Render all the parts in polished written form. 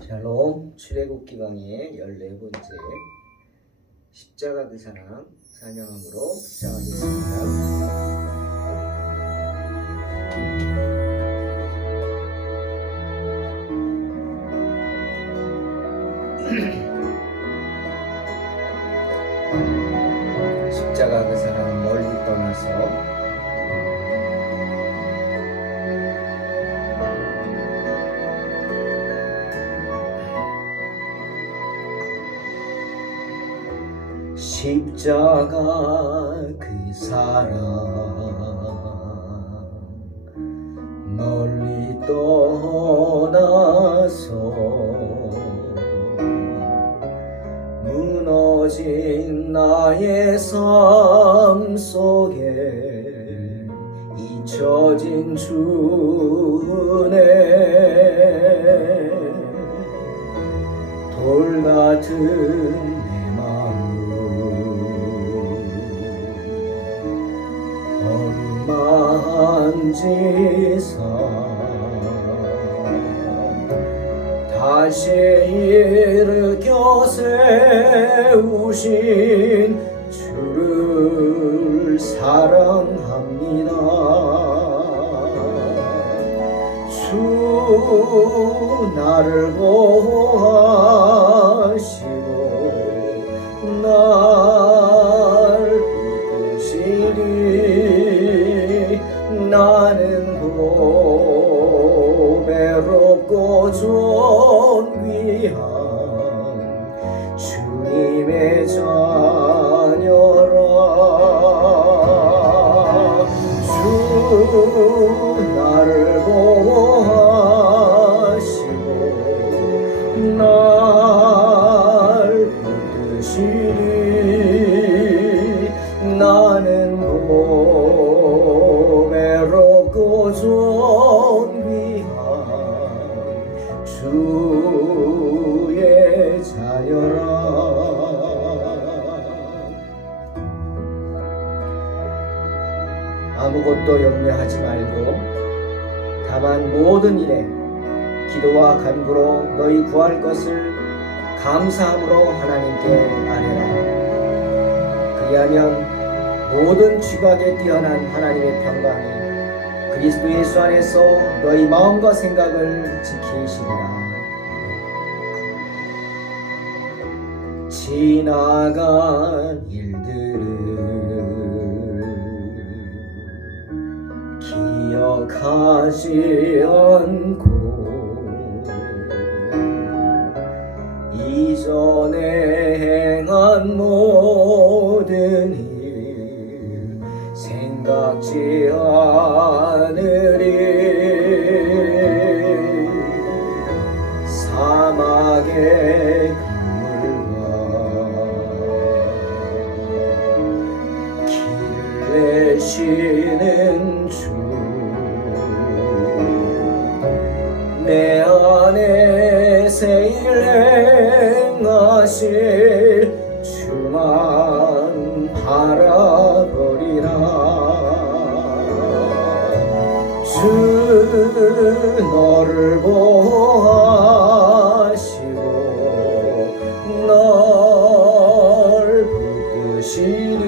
샬롬 출애굽기 강의 14번째 십자가 그 사랑 찬양함으로 시작하겠습니다. 십자가 그 사랑 멀리 떠나서 십자가 그 사랑 멀리 떠나서 무너진 나의 삶 속에 잊혀진 주네 돌 같은 만지사 다시 일으켜 세우신 주를 사랑합니다. 주 나를 보호하시고 날 붙드시리 나는 고배롭고 존귀한 주님의 자녀라. 주 나를 보호하시고 날 붙드시리 나는 고배롭고 존귀한 주의 자녀라. 아무것도 염려하지 말고 다만 모든 일에 기도와 간구로 너희 구할 것을 감사함으로 하나님께 아뢰라. 그리하면 모든 지각에 뛰어난 하나님의 평강이 그리스도 예수 안에서 너희 마음과 생각을 지키시리라. 지나간 일들을 기억하지 않고 이전에 행한 모든 일 생각지 않으리. 사막의 강물과 길을 내시는 주 내 안에 새 일 행하실 주만 바라보리라. 주 너를 보호하시고 날 붙드시리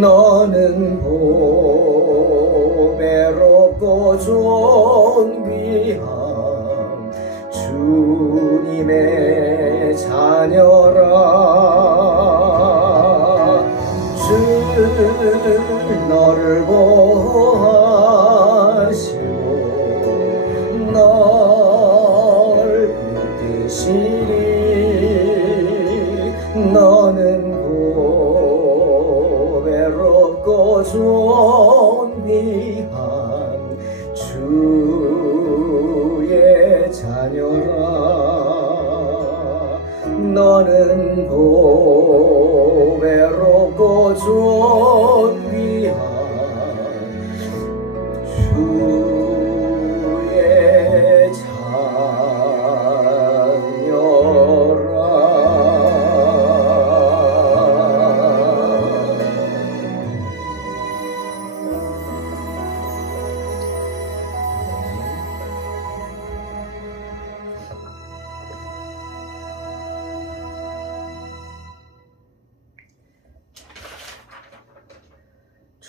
너는 보배롭고 존귀한 주님의 자녀라. 주 너를 보호하시고 날 붙드시리 너는 보배롭고 존귀한 주의 자녀라. 너는 보배롭고 존귀한 주의 자녀라.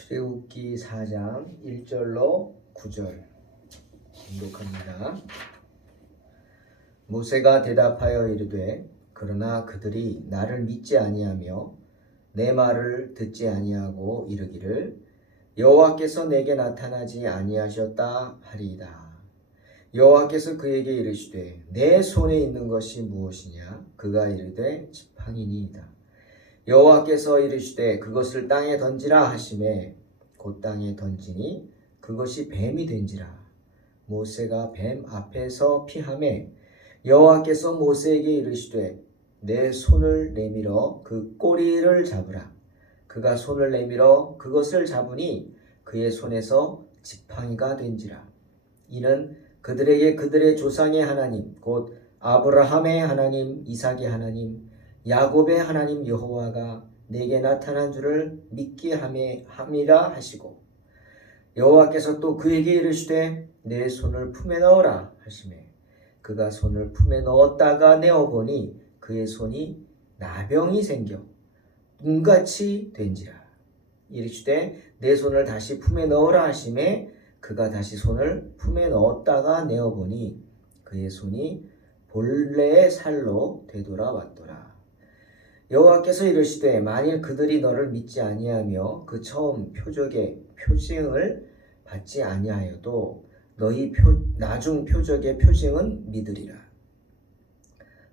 출애굽기 4장 1절로 9절 봉독합니다. 모세가 대답하여 이르되 그러나 그들이 나를 믿지 아니하며 내 말을 듣지 아니하고 이르기를 여호와께서 내게 나타나지 아니하셨다 하리이다. 여호와께서 그에게 이르시되 내 손에 있는 것이 무엇이냐? 그가 이르되 지팡이니이다. 여호와께서 이르시되 그것을 땅에 던지라 하시매 곧 땅에 던지니 그것이 뱀이 된지라. 모세가 뱀 앞에서 피하매 여호와께서 모세에게 이르시되 내 손을 내밀어 그 꼬리를 잡으라. 그가 손을 내밀어 그것을 잡으니 그의 손에서 지팡이가 된지라. 이는 그들에게 그들의 조상의 하나님 곧 아브라함의 하나님, 이삭의 하나님, 야곱의 하나님 여호와가 내게 나타난 줄을 믿게 함이라 하시고, 여호와께서 또 그에게 이르시되 내 손을 품에 넣으라 하시매 그가 손을 품에 넣었다가 내어보니 그의 손이 나병이 생겨 눈같이 된지라. 이르시되 내 손을 다시 품에 넣으라 하시매 그가 다시 손을 품에 넣었다가 내어보니 그의 손이 본래의 살로 되돌아왔더라. 여호와께서 이르시되 만일 그들이 너를 믿지 아니하며 그 처음 표적의 표징을 받지 아니하여도 너희 나중 표적의 표징은 믿으리라.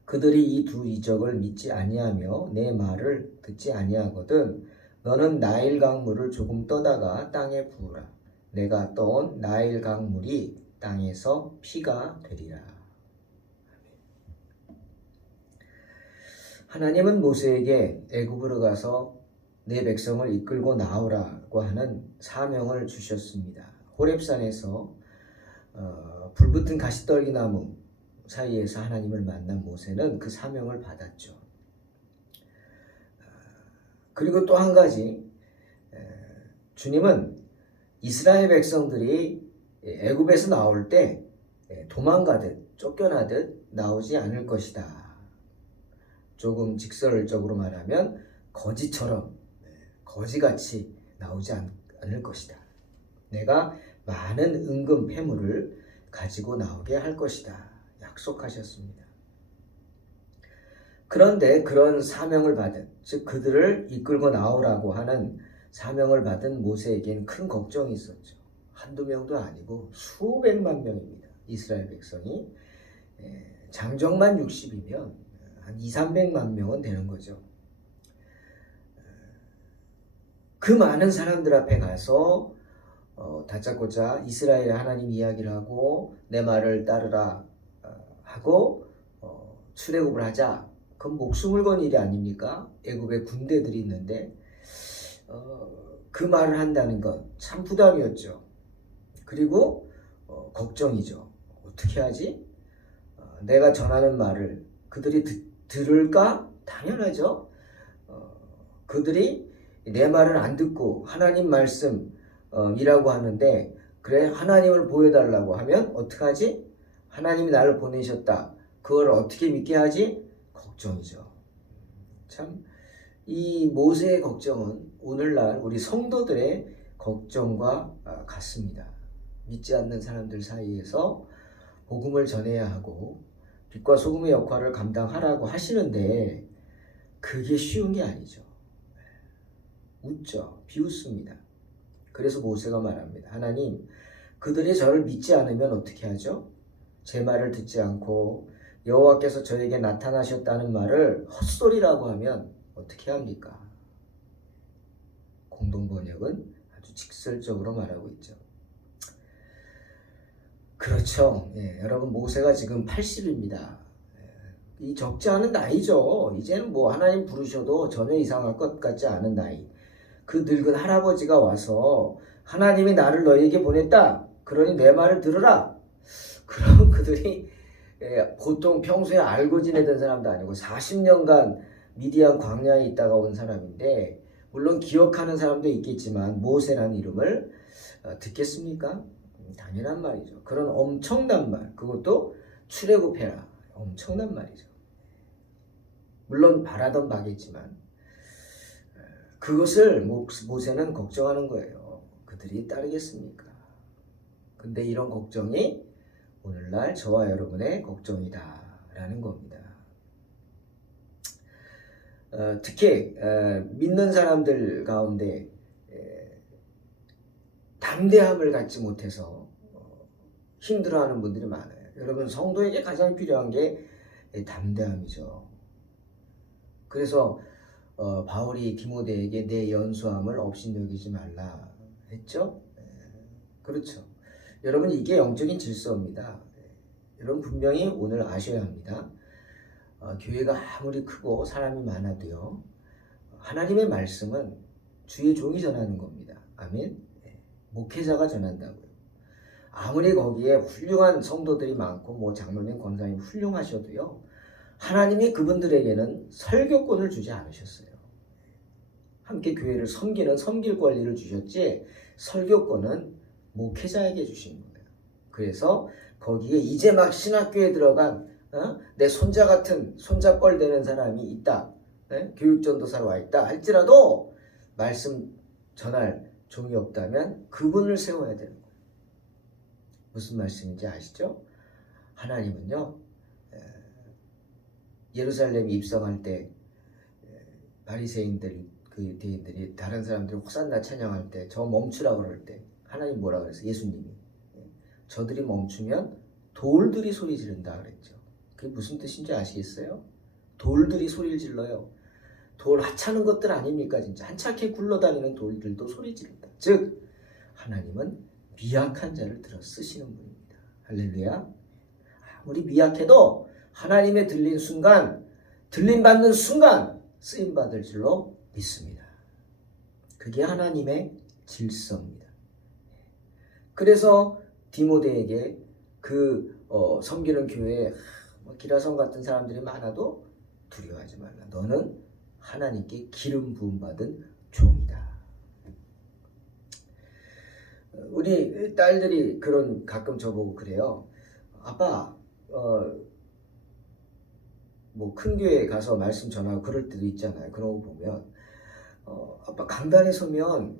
그들이 이 두 이적을 믿지 아니하며 내 말을 듣지 아니하거든 너는 나일 강물을 조금 떠다가 땅에 부으라. 내가 떠온 나일 강물이 땅에서 피가 되리라. 하나님은 모세에게 애굽으로 가서 내 백성을 이끌고 나오라고 하는 사명을 주셨습니다. 호렙산에서 불붙은 가시떨기나무 사이에서 하나님을 만난 모세는 그 사명을 받았죠. 그리고 또 한 가지, 주님은 이스라엘 백성들이 애굽에서 나올 때 도망가듯 쫓겨나듯 나오지 않을 것이다. 조금 직설적으로 말하면 거지처럼 거지같이 나오지 않을 것이다. 내가 많은 은금 패물을 가지고 나오게 할 것이다. 약속하셨습니다. 그런데 그런 사명을 받은, 즉 그들을 이끌고 나오라고 하는 사명을 받은 모세에게는 큰 걱정이 있었죠. 한두 명도 아니고 수백만 명입니다. 이스라엘 백성이 장정만 60이면 한 200~300만 명은 되는 거죠. 그 많은 사람들 앞에 가서 다짜고짜 이스라엘의 하나님 이야기를 하고 내 말을 따르라 하고 출애굽을 하자. 그건 목숨을 건 일이 아닙니까? 애굽에 군대들이 있는데 그 말을 한다는 건 참 부담이었죠. 그리고 걱정이죠. 어떻게 하지? 내가 전하는 말을 그들이 들을까? 당연하죠. 그들이 내 말을 안 듣고 하나님 말씀이라고 하는데 그래 하나님을 보여달라고 하면 어떡하지? 하나님이 나를 보내셨다. 그걸 어떻게 믿게 하지? 걱정이죠. 참 이 모세의 걱정은 오늘날 우리 성도들의 걱정과 같습니다. 믿지 않는 사람들 사이에서 복음을 전해야 하고 빛과 소금의 역할을 감당하라고 하시는데 그게 쉬운 게 아니죠. 웃죠. 비웃습니다. 그래서 모세가 말합니다. 하나님, 그들이 저를 믿지 않으면 어떻게 하죠? 제 말을 듣지 않고 여호와께서 저에게 나타나셨다는 말을 헛소리라고 하면 어떻게 합니까? 공동번역은 아주 직설적으로 말하고 있죠. 그렇죠. 여러분 모세가 지금 80입니다. 이 적지 않은 나이죠. 이제는 뭐 하나님 부르셔도 전혀 이상할 것 같지 않은 나이. 그 늙은 할아버지가 와서 하나님이 나를 너희에게 보냈다. 그러니 내 말을 들으라. 그럼 그들이 보통 평소에 알고 지내던 사람도 아니고 40년간 미디안 광야에 있다가 온 사람인데 물론 기억하는 사람도 있겠지만 모세라는 이름을 듣겠습니까? 당연한 말이죠. 그런 엄청난 말, 그것도 출애굽해라. 엄청난 말이죠. 물론 바라던 바겠지만 그것을 모세는 걱정하는 거예요. 그들이 따르겠습니까? 근데 이런 걱정이 오늘날 저와 여러분의 걱정이다라는 겁니다. 특히 믿는 사람들 가운데 담대함을 갖지 못해서 힘들어하는 분들이 많아요. 여러분, 성도에게 가장 필요한 게 담대함이죠. 그래서 바울이 디모데에게 내 연소함을 업신여기지 말라 했죠. 그렇죠. 여러분, 이게 영적인 질서입니다. 여러분 분명히 오늘 아셔야 합니다. 교회가 아무리 크고 사람이 많아도요, 하나님의 말씀은 주의 종이 전하는 겁니다. 아멘. 목회자가 전한다고요. 아무리 거기에 훌륭한 성도들이 많고 뭐 장로님, 권사님 훌륭하셔도요, 하나님이 그분들에게는 설교권을 주지 않으셨어요. 함께 교회를 섬길 권리를 주셨지 설교권은 목회자에게 주신 거예요. 그래서 거기에 이제 막 신학교에 들어간 내 손자 같은 손자뻘 되는 사람이 있다, 교육전도사로 와 있다 할지라도 말씀 전할 종이 없다면 그분을 세워야 되는 거예요. 무슨 말씀인지 아시죠? 하나님은요, 예루살렘에 입성할 때 바리새인들 그 대인들이 다른 사람들이 호산나 찬양할 때 저 멈추라고 그럴 때 하나님 뭐라 그랬어요? 예수님이 저들이 멈추면 돌들이 소리 지른다 그랬죠. 그게 무슨 뜻인지 아시겠어요? 돌들이 소리를 질러요. 돌 하찮은 것들 아닙니까? 진짜 한차게 굴러다니는 돌들도 소리 지른다. 즉 하나님은 미약한 자를 들어 쓰시는 분입니다. 할렐루야. 아무리 미약해도 하나님의 들림 받는 순간 쓰임 받을 줄로 믿습니다. 그게 하나님의 질서입니다. 그래서 디모데에게 섬기는 교회에 기라성 같은 사람들이 많아도 두려워하지 말라. 너는 하나님께 기름 부음 받은 종이다. 우리 딸들이 가끔 저보고 그래요. 아빠, 뭐 큰 교회에 가서 말씀 전하고 그럴 때도 있잖아요. 그런 거 보면 아빠 강단에 서면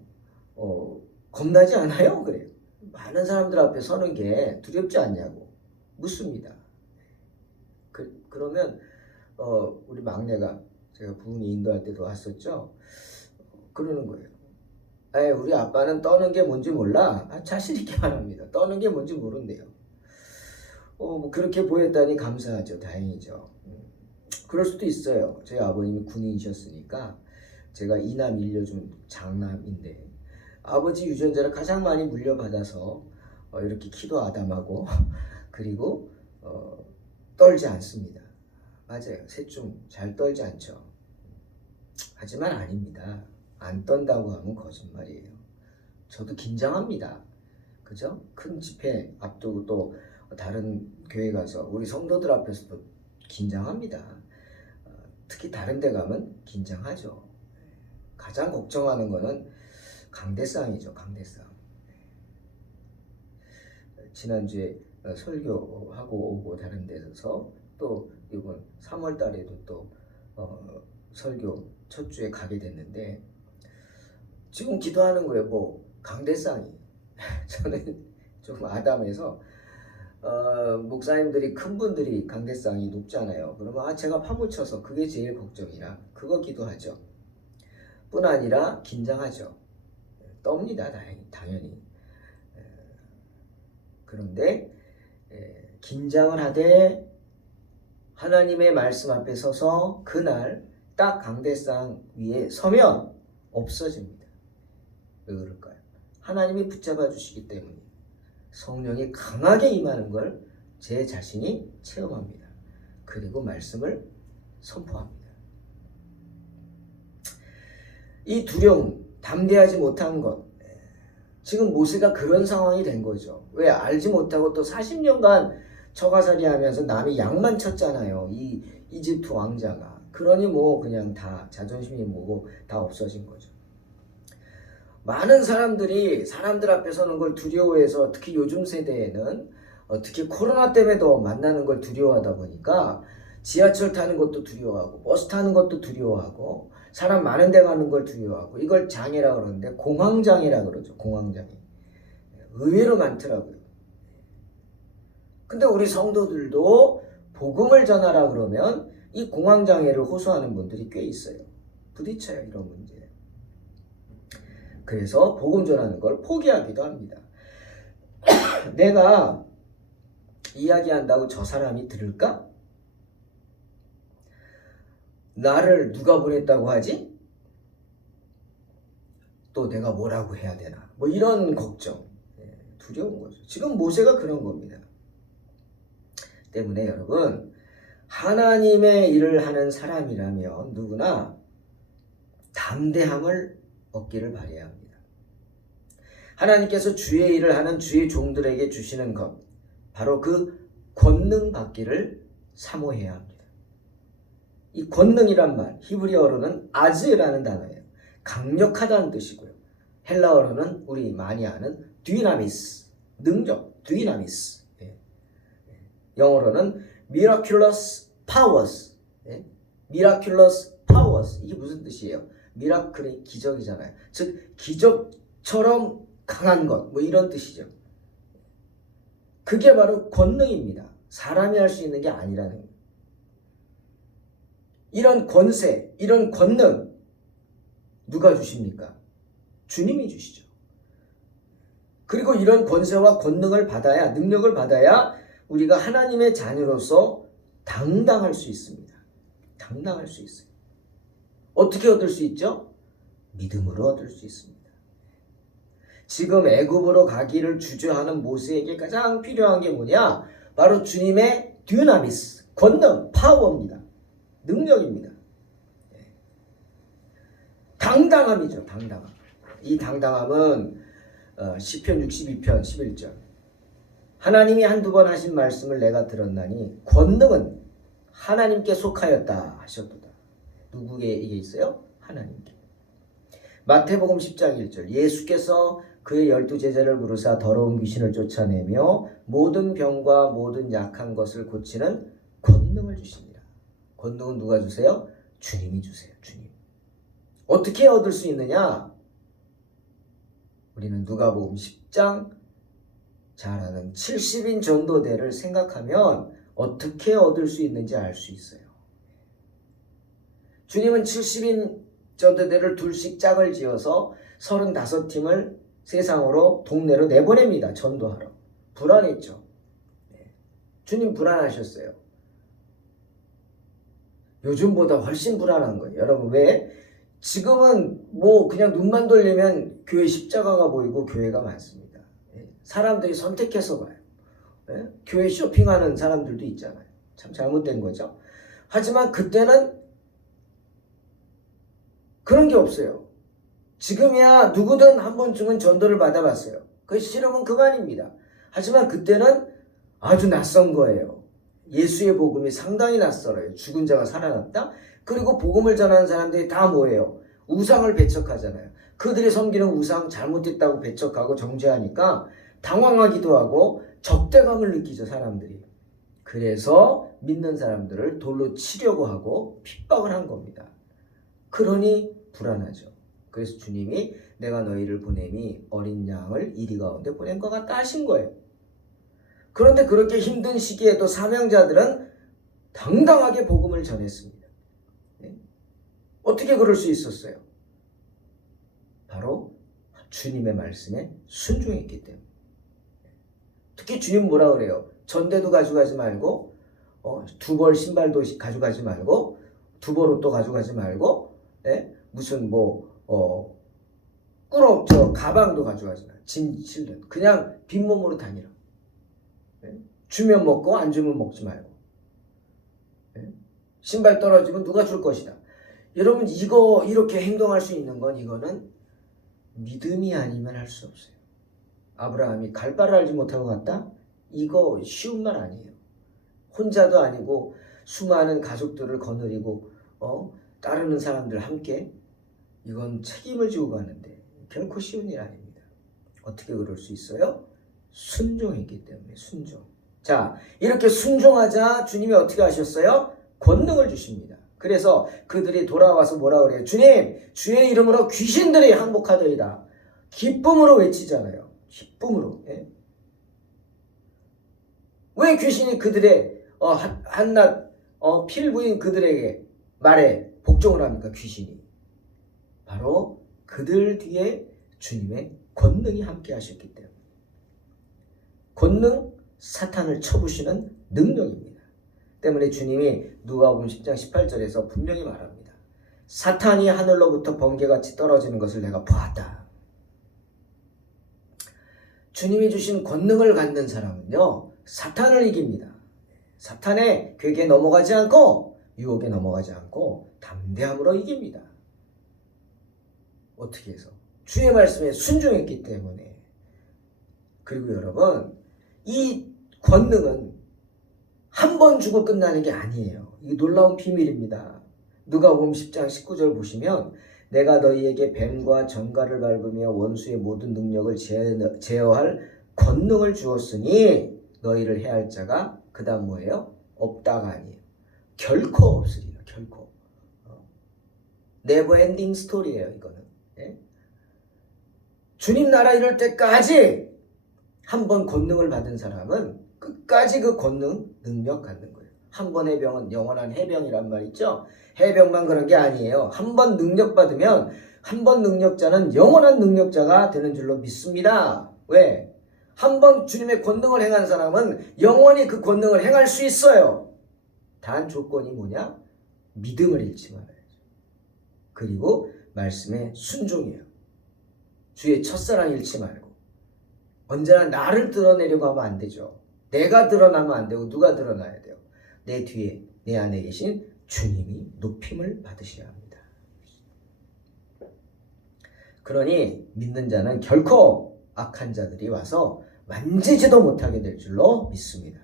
겁나지 않아요? 그래요. 많은 사람들 앞에 서는 게 두렵지 않냐고 묻습니다. 그러면 우리 막내가 제가 부흥회 인도할 때도 왔었죠. 그러는 거예요. 우리 아빠는 떠는 게 뭔지 몰라. 자신 있게 말합니다. 떠는 게 뭔지 모른대요. 뭐 그렇게 보였다니 감사하죠. 다행이죠. 그럴 수도 있어요. 저희 아버님이 군인이셨으니까 제가 이남 일녀중 장남인데 아버지 유전자를 가장 많이 물려받아서 이렇게 키도 아담하고 그리고 떨지 않습니다. 맞아요. 셋 중 잘 떨지 않죠. 하지만 아닙니다. 안 떤다고 하면 거짓말이에요. 저도 긴장합니다. 그죠? 큰 집회 앞두고 또 다른 교회 가서 우리 성도들 앞에서도 긴장합니다. 특히 다른 데 가면 긴장하죠. 가장 걱정하는 거는 강대상이죠. 강대상. 지난주에 설교하고 오고 다른 데서 또 이번 3월 달에도 또 설교 첫 주에 가게 됐는데 지금 기도하는 거예요. 뭐 강대상이 저는 좀 아담해서 목사님들이 큰 분들이 강대상이 높잖아요. 그러면 제가 파묻혀서 그게 제일 걱정이라 그거 기도하죠. 뿐 아니라 긴장하죠. 떱니다. 당연히. 그런데 긴장을 하되 하나님의 말씀 앞에 서서 그날 딱 강대상 위에 서면 없어집니다. 왜 그럴까요? 하나님이 붙잡아 주시기 때문에 성령이 강하게 임하는 걸 제 자신이 체험합니다. 그리고 말씀을 선포합니다. 이 두려움, 담대하지 못한 것, 지금 모세가 그런 상황이 된 거죠. 왜 알지 못하고 또 40년간 처가살이 하면서 남이 양만 쳤잖아요. 이 이집트 왕자가. 그러니 뭐 그냥 다 자존심이 뭐고 다 없어진 거죠. 많은 사람들이 사람들 앞에 서는 걸 두려워해서 특히 요즘 세대에는 특히 코로나 때문에도 만나는 걸 두려워하다 보니까 지하철 타는 것도 두려워하고 버스 타는 것도 두려워하고 사람 많은 데 가는 걸 두려워하고 이걸 장애라 그러는데 공황장애라 그러죠. 공황장애. 의외로 많더라고요. 근데 우리 성도들도 복음을 전하라 그러면 이 공황장애를 호소하는 분들이 꽤 있어요. 부딪혀요, 이런 문제. 그래서 복음 전하는 걸 포기하기도 합니다. 내가 이야기한다고 저 사람이 들을까? 나를 누가 보냈다고 하지? 또 내가 뭐라고 해야 되나? 뭐 이런 걱정, 두려운 거죠. 지금 모세가 그런 겁니다. 때문에 여러분, 하나님의 일을 하는 사람이라면 누구나 담대함을 얻기를 바라야 합니다. 하나님께서 주의 일을 하는 주의 종들에게 주시는 것, 바로 그 권능 받기를 사모해야 합니다. 이 권능이란 말, 히브리어로는 아즈라는 단어예요. 강력하다는 뜻이고요. 헬라어로는 우리 많이 아는 dynamis, 능력, dynamis. 영어로는 miraculous powers. miraculous powers. 이게 무슨 뜻이에요? 미라클이 기적이잖아요. 즉 기적처럼 강한 것, 뭐 이런 뜻이죠. 그게 바로 권능입니다. 사람이 할 수 있는 게 아니라는 거예요. 이런 권세, 이런 권능 누가 주십니까? 주님이 주시죠. 그리고 이런 권세와 권능을 받아야, 능력을 받아야 우리가 하나님의 자녀로서 당당할 수 있습니다. 당당할 수 있어요. 어떻게 얻을 수 있죠? 믿음으로 얻을 수 있습니다. 지금 애굽으로 가기를 주저하는 모세에게 가장 필요한 게 뭐냐? 바로 주님의 dynamis, 권능, 파워입니다. 능력입니다. 당당함이죠. 당당함. 이 당당함은 시편 62편 11절. 하나님이 한두 번 하신 말씀을 내가 들었나니 권능은 하나님께 속하였다 하셨도다. 누구에게 있어요? 하나님께. 마태복음 10장 1절. 예수께서 그의 12제자를 부르사 더러운 귀신을 쫓아내며 모든 병과 모든 약한 것을 고치는 권능을 주십니다. 권능은 누가 주세요? 주님이 주세요. 주님. 어떻게 얻을 수 있느냐? 우리는 누가복음 10장 잘 아는 70인 전도대를 생각하면 어떻게 얻을 수 있는지 알 수 있어요. 주님은 70인 전도대를 둘씩 짝을 지어서 35팀을 세상으로 동네로 내보냅니다. 전도하러. 불안했죠. 주님 불안하셨어요. 요즘보다 훨씬 불안한 거예요. 여러분 왜? 지금은 뭐 그냥 눈만 돌리면 교회 십자가가 보이고 교회가 많습니다. 사람들이 선택해서 가요. 교회 쇼핑하는 사람들도 있잖아요. 참 잘못된 거죠. 하지만 그때는 그런 게 없어요. 지금이야 누구든 한 번쯤은 전도를 받아봤어요. 그게 싫으면 그만입니다. 하지만 그때는 아주 낯선 거예요. 예수의 복음이 상당히 낯설어요. 죽은 자가 살아났다. 그리고 복음을 전하는 사람들이 다 뭐예요? 우상을 배척하잖아요. 그들이 섬기는 우상 잘못됐다고 배척하고 정죄하니까 당황하기도 하고 적대감을 느끼죠, 사람들이. 그래서 믿는 사람들을 돌로 치려고 하고 핍박을 한 겁니다. 그러니 불안하죠. 그래서 주님이 내가 너희를 보냄이 어린 양을 이리 가운데 보낸 것 같다 하신 거예요. 그런데 그렇게 힘든 시기에도 사명자들은 당당하게 복음을 전했습니다. 어떻게 그럴 수 있었어요? 바로 주님의 말씀에 순종했기 때문에. 특히 주님 뭐라 그래요? 전대도 가져가지 말고 두 벌 신발도 가져가지 말고 두 벌 옷도 가져가지 말고 무슨 꾸러 가방도 가져가지 마. 짐 실는 그냥 빈몸으로 다니라. 주면 먹고 안 주면 먹지 말고. 신발 떨어지면 누가 줄 것이다. 여러분 이거 이렇게 행동할 수 있는 건 이거는 믿음이 아니면 할 수 없어요. 아브라함이 갈 바를 알지 못하고 갔다? 이거 쉬운 말 아니에요. 혼자도 아니고 수많은 가족들을 거느리고 따르는 사람들 함께 이건 책임을 지고 가는데 결코 쉬운 일 아닙니다. 어떻게 그럴 수 있어요? 순종했기 때문에 순종. 자, 이렇게 순종하자 주님이 어떻게 하셨어요? 권능을 주십니다. 그래서 그들이 돌아와서 뭐라 그래요? 주님, 주의 이름으로 귀신들이 항복하더이다. 기쁨으로 외치잖아요. 기쁨으로. 예? 왜 귀신이 그들의 한낱 필부인 그들에게 말에 복종을 합니까? 귀신이. 바로 그들 뒤에 주님의 권능이 함께 하셨기 때문에. 권능, 사탄을 쳐부시는 능력입니다. 때문에 주님이 누가복음 10장 18절에서 분명히 말합니다. 사탄이 하늘로부터 번개같이 떨어지는 것을 내가 보았다. 주님이 주신 권능을 갖는 사람은요, 사탄을 이깁니다. 사탄의 괴계에 넘어가지 않고 유혹에 넘어가지 않고 담대함으로 이깁니다. 어떻게 해서? 주의 말씀에 순종했기 때문에. 그리고 여러분, 이 권능은 한 번 주고 끝나는 게 아니에요. 이게 놀라운 비밀입니다. 누가복음 10장 19절 보시면 내가 너희에게 뱀과 정갈을 밟으며 원수의 모든 능력을 제어할 권능을 주었으니 너희를 해할 자가 그 다음 뭐예요? 없다가 아니에요. 결코 없으리라. 결코. 네버 엔딩 스토리예요. 이거는. 예? 주님 나라 이룰 때까지 한 번 권능을 받은 사람은 끝까지 그 권능, 능력 갖는 거예요. 한 번의 병은 영원한 해병이란 말 있죠? 해병만 그런 게 아니에요. 한 번 능력 받으면 한 번 능력자는 영원한 능력자가 되는 줄로 믿습니다. 왜? 한 번 주님의 권능을 행한 사람은 영원히 그 권능을 행할 수 있어요. 단 조건이 뭐냐? 믿음을 잃지 말아야죠. 그리고 말씀에 순종해요. 주의 첫사랑 잃지 말고. 언제나 나를 드러내려고 하면 안 되죠. 내가 드러나면 안 되고 누가 드러나야 돼요? 내 뒤에 내 안에 계신 주님이 높임을 받으셔야 합니다. 그러니 믿는 자는 결코 악한 자들이 와서 만지지도 못하게 될 줄로 믿습니다.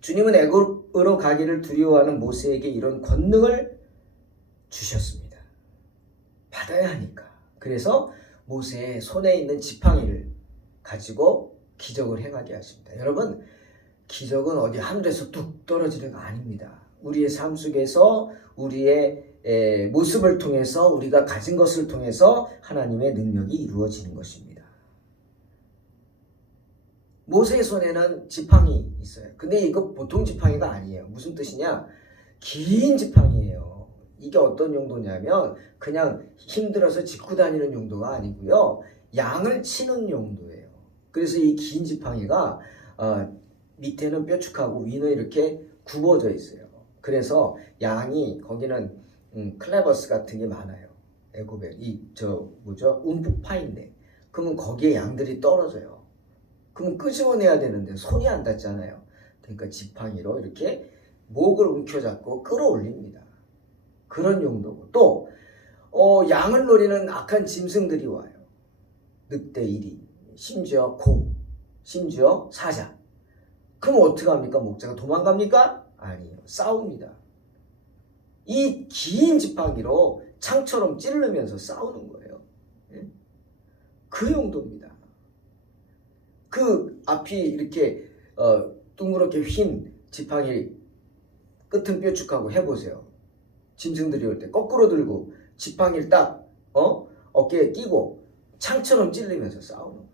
주님은 애굽으로 가기를 두려워하는 모세에게 이런 권능을 주셨습니다. 받아야 하니까. 그래서 모세의 손에 있는 지팡이를 가지고 기적을 행하게 하십니다. 여러분, 기적은 어디 하늘에서 뚝 떨어지는 거 아닙니다. 우리의 삶 속에서 우리의 모습을 통해서 우리가 가진 것을 통해서 하나님의 능력이 이루어지는 것입니다. 모세의 손에는 지팡이 있어요. 근데 이거 보통 지팡이가 아니에요. 무슨 뜻이냐? 긴 지팡이에요. 이게 어떤 용도냐면 그냥 힘들어서 짚고 다니는 용도가 아니고요. 양을 치는 용도예요. 그래서 이 긴 지팡이가 밑에는 뾰족하고 위는 이렇게 굽어져 있어요. 그래서 양이 거기는 클레버스 같은 게 많아요. 애굽에 움푹 파인데 그러면 거기에 양들이 떨어져요. 그럼 끄집어내야 되는데 손이 안 닿잖아요. 그러니까 지팡이로 이렇게 목을 움켜잡고 끌어올립니다. 그런 용도고 또 양을 노리는 악한 짐승들이 와요. 늑대, 이리, 심지어 곰, 심지어 사자. 그럼 어떻게 합니까? 목자가 도망갑니까? 아니에요. 싸웁니다. 이 긴 지팡이로 창처럼 찌르면서 싸우는 거예요. 그 용도입니다. 그 앞이 이렇게 둥그렇게 휜 지팡이 끝은 뾰족하고 해보세요. 짐승들이 올 때 거꾸로 들고 지팡이를 딱 어깨에 끼고 창처럼 찔리면서 싸우는 거예요.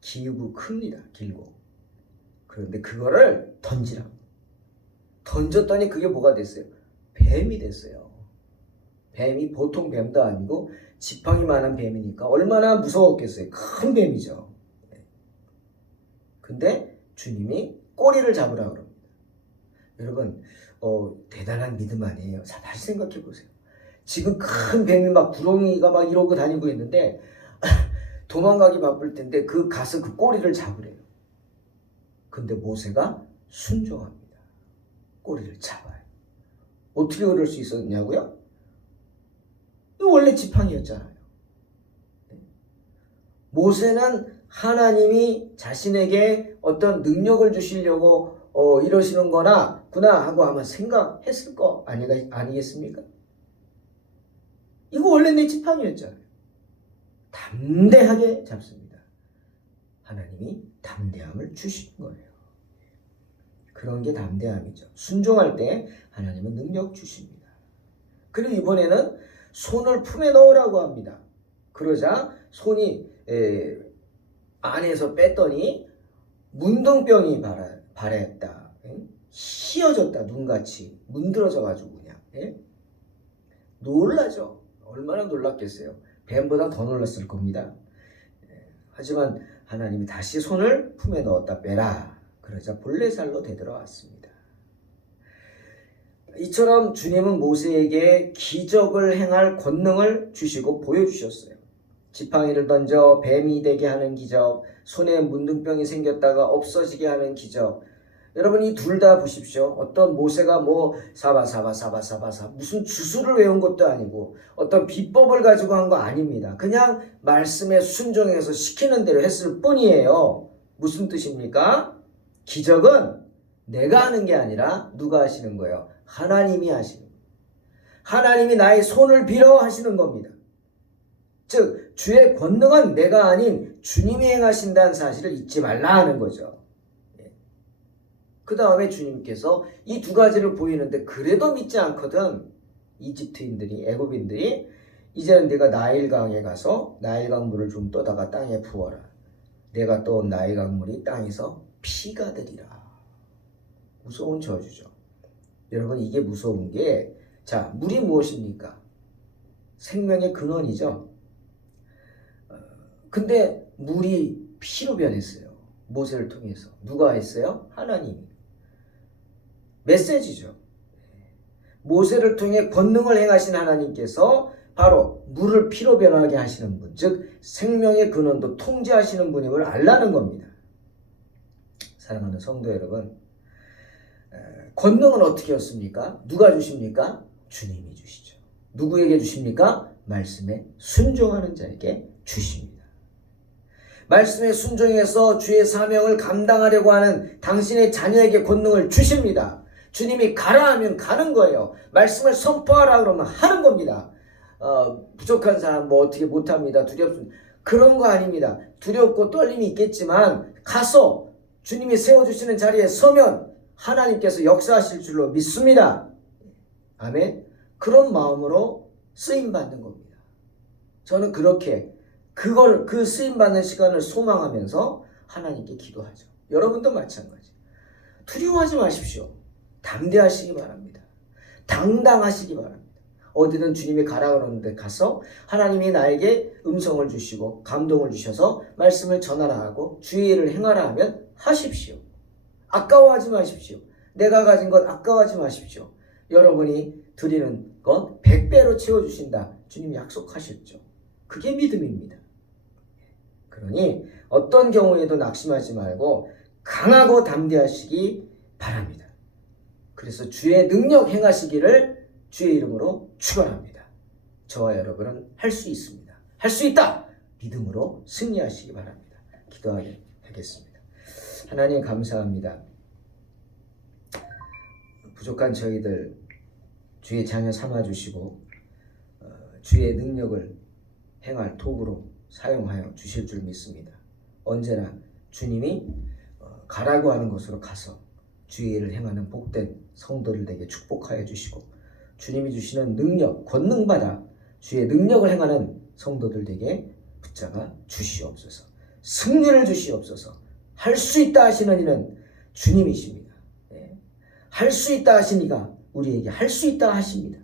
길고 큽니다. 길고. 그런데 그거를 던지라고. 던졌더니 그게 뭐가 됐어요? 뱀이 됐어요. 뱀이 보통 뱀도 아니고 지팡이만한 뱀이니까 얼마나 무서웠겠어요. 큰 뱀이죠. 근데 주님이 꼬리를 잡으라고 그럽니다. 여러분 대단한 믿음 아니에요. 자, 다시 생각해 보세요. 지금 큰 뱀이 막 구렁이가 막 이러고 다니고 있는데 도망가기 바쁠 텐데 가서 그 꼬리를 잡으래요. 근데 모세가 순종합니다. 꼬리를 잡아요. 어떻게 그럴 수 있었냐고요? 이거 원래 지팡이였잖아요. 모세는 하나님이 자신에게 어떤 능력을 주시려고 이러시는 구나 하고 아마 생각했을 거 아니겠습니까? 이거 원래 내 지팡이였잖아요. 담대하게 잡습니다. 하나님이 담대함을 주시는 거예요. 그런 게 담대함이죠. 순종할 때 하나님은 능력 주십니다. 그리고 이번에는 손을 품에 넣으라고 합니다. 그러자 손이 안에서 뺐더니 문둥병이 발했다. 휘어졌다. 눈같이 문드러져가지고 그냥. 놀라죠. 얼마나 놀랐겠어요. 뱀보다 더 놀랐을 겁니다. 하지만 하나님이 다시 손을 품에 넣었다 빼라. 그러자 볼레살로 되돌아왔습니다. 이처럼 주님은 모세에게 기적을 행할 권능을 주시고 보여주셨어요. 지팡이를 던져 뱀이 되게 하는 기적, 손에 문둥병이 생겼다가 없어지게 하는 기적. 여러분 이 둘 다 보십시오. 어떤 모세가 사바 무슨 주술을 외운 것도 아니고 어떤 비법을 가지고 한 거 아닙니다. 그냥 말씀에 순종해서 시키는 대로 했을 뿐이에요. 무슨 뜻입니까? 기적은 내가 하는 게 아니라 누가 하시는 거예요? 하나님이 하시는 거예요. 하나님이 나의 손을 빌어 하시는 겁니다. 즉 주의 권능은 내가 아닌 주님이 행하신다는 사실을 잊지 말라 하는 거죠. 그 다음에 주님께서 이 두 가지를 보이는데 그래도 믿지 않거든. 이집트인들이, 애굽인들이 이제는 내가 나일강에 가서 나일강 물을 좀 떠다가 땅에 부어라. 내가 떠온 나일강 물이 땅에서 피가 되리라. 무서운 저주죠. 여러분 이게 무서운 게, 자, 물이 무엇입니까? 생명의 근원이죠. 근데 물이 피로 변했어요. 모세를 통해서. 누가 했어요? 하나님이. 메시지죠. 모세를 통해 권능을 행하신 하나님께서 바로 물을 피로 변하게 하시는 분, 즉 생명의 근원도 통제하시는 분임을 알라는 겁니다. 사랑하는 성도 여러분, 권능은 어떻게 얻습니까? 누가 주십니까? 주님이 주시죠. 누구에게 주십니까? 말씀에 순종하는 자에게 주십니다. 말씀에 순종해서 주의 사명을 감당하려고 하는 당신의 자녀에게 권능을 주십니다. 주님이 가라 하면 가는 거예요. 말씀을 선포하라 그러면 하는 겁니다. 부족한 사람 어떻게 못합니다. 두렵습니다. 그런 거 아닙니다. 두렵고 떨림이 있겠지만 가서 주님이 세워주시는 자리에 서면 하나님께서 역사하실 줄로 믿습니다. 아멘. 그런 마음으로 쓰임받는 겁니다. 저는 그렇게 그 쓰임받는 시간을 소망하면서 하나님께 기도하죠. 여러분도 마찬가지. 두려워하지 마십시오. 담대하시기 바랍니다. 당당하시기 바랍니다. 어디든 주님이 가라 그러는 데 가서 하나님이 나에게 음성을 주시고 감동을 주셔서 말씀을 전하라 하고 주의 일을 행하라 하면 하십시오. 아까워하지 마십시오. 내가 가진 것 아까워하지 마십시오. 여러분이 드리는 것 100배로 채워주신다. 주님이 약속하셨죠. 그게 믿음입니다. 그러니 어떤 경우에도 낙심하지 말고 강하고 담대하시기 바랍니다. 그래서 주의 능력 행하시기를 주의 이름으로 축원합니다. 저와 여러분은 할 수 있습니다. 할 수 있다! 믿음으로 승리하시기 바랍니다. 기도하겠습니다. 하나님 감사합니다. 부족한 저희들 주의 자녀 삼아주시고 주의 능력을 행할 도구로 사용하여 주실 줄 믿습니다. 언제나 주님이 가라고 하는 곳으로 가서 주의 일을 행하는 복된 성도들 되게 축복하여 주시고 주님이 주시는 능력, 권능받아 주의 능력을 행하는 성도들 되게 붙잡아 주시옵소서. 승리를 주시옵소서. 할 수 있다 하시는 이는 주님이십니다. 할 수 있다 하신 이가 우리에게 할 수 있다 하십니다.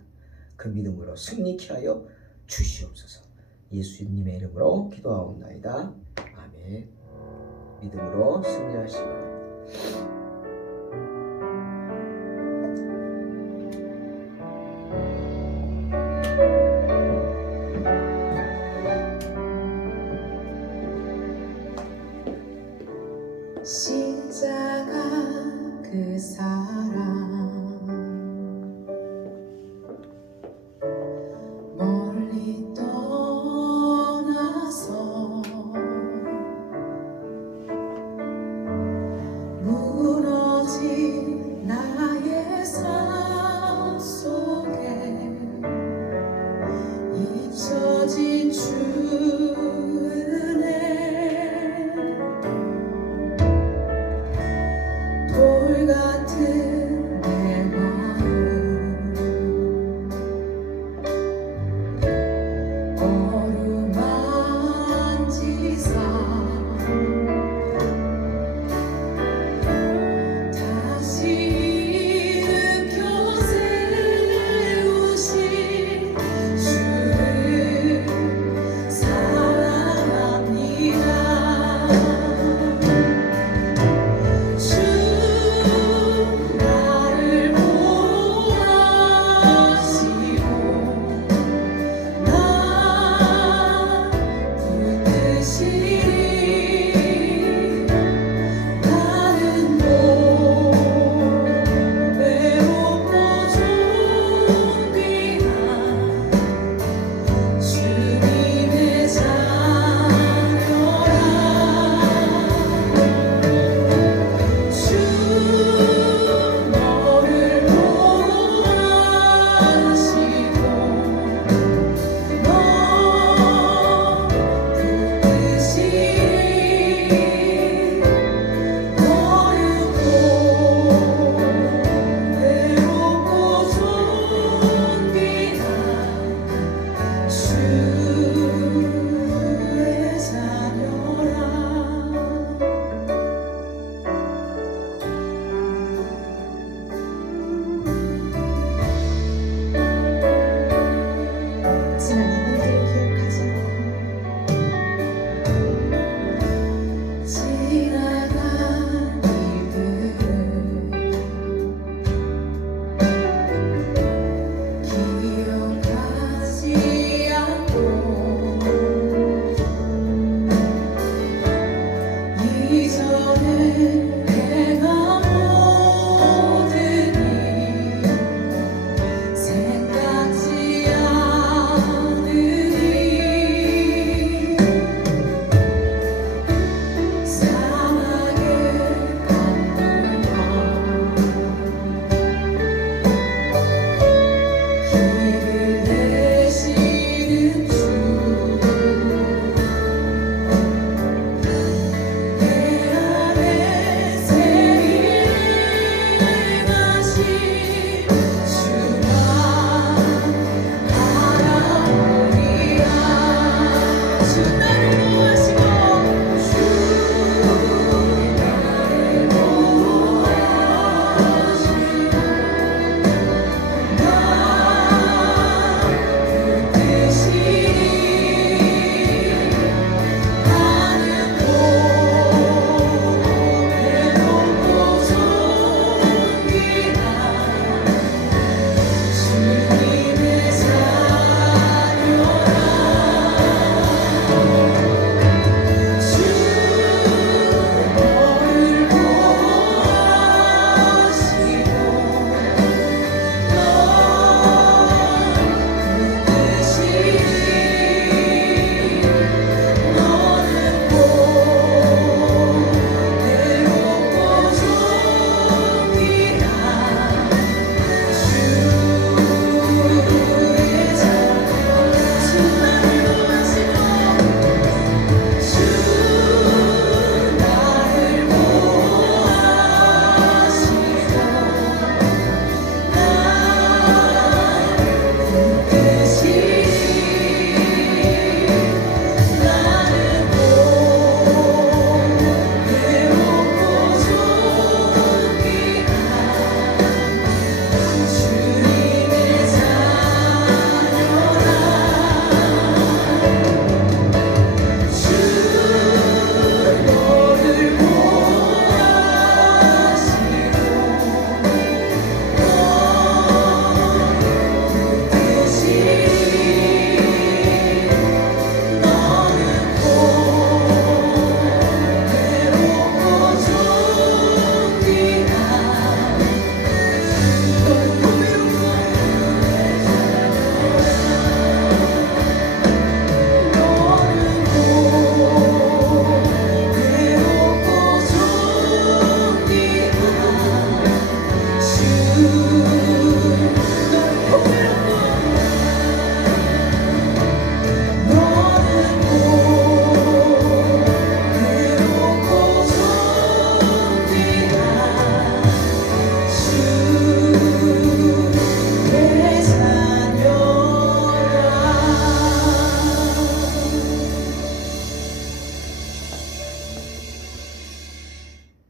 그 믿음으로 승리케 하여 주시옵소서. 예수님의 이름으로 기도하옵나이다. 아멘. 믿음으로 승리하시기 바랍니다. 십자가 그 사랑 멀리 떠나서 무너진 나의 삶 속에 잊혀진 주 은혜 돌 같은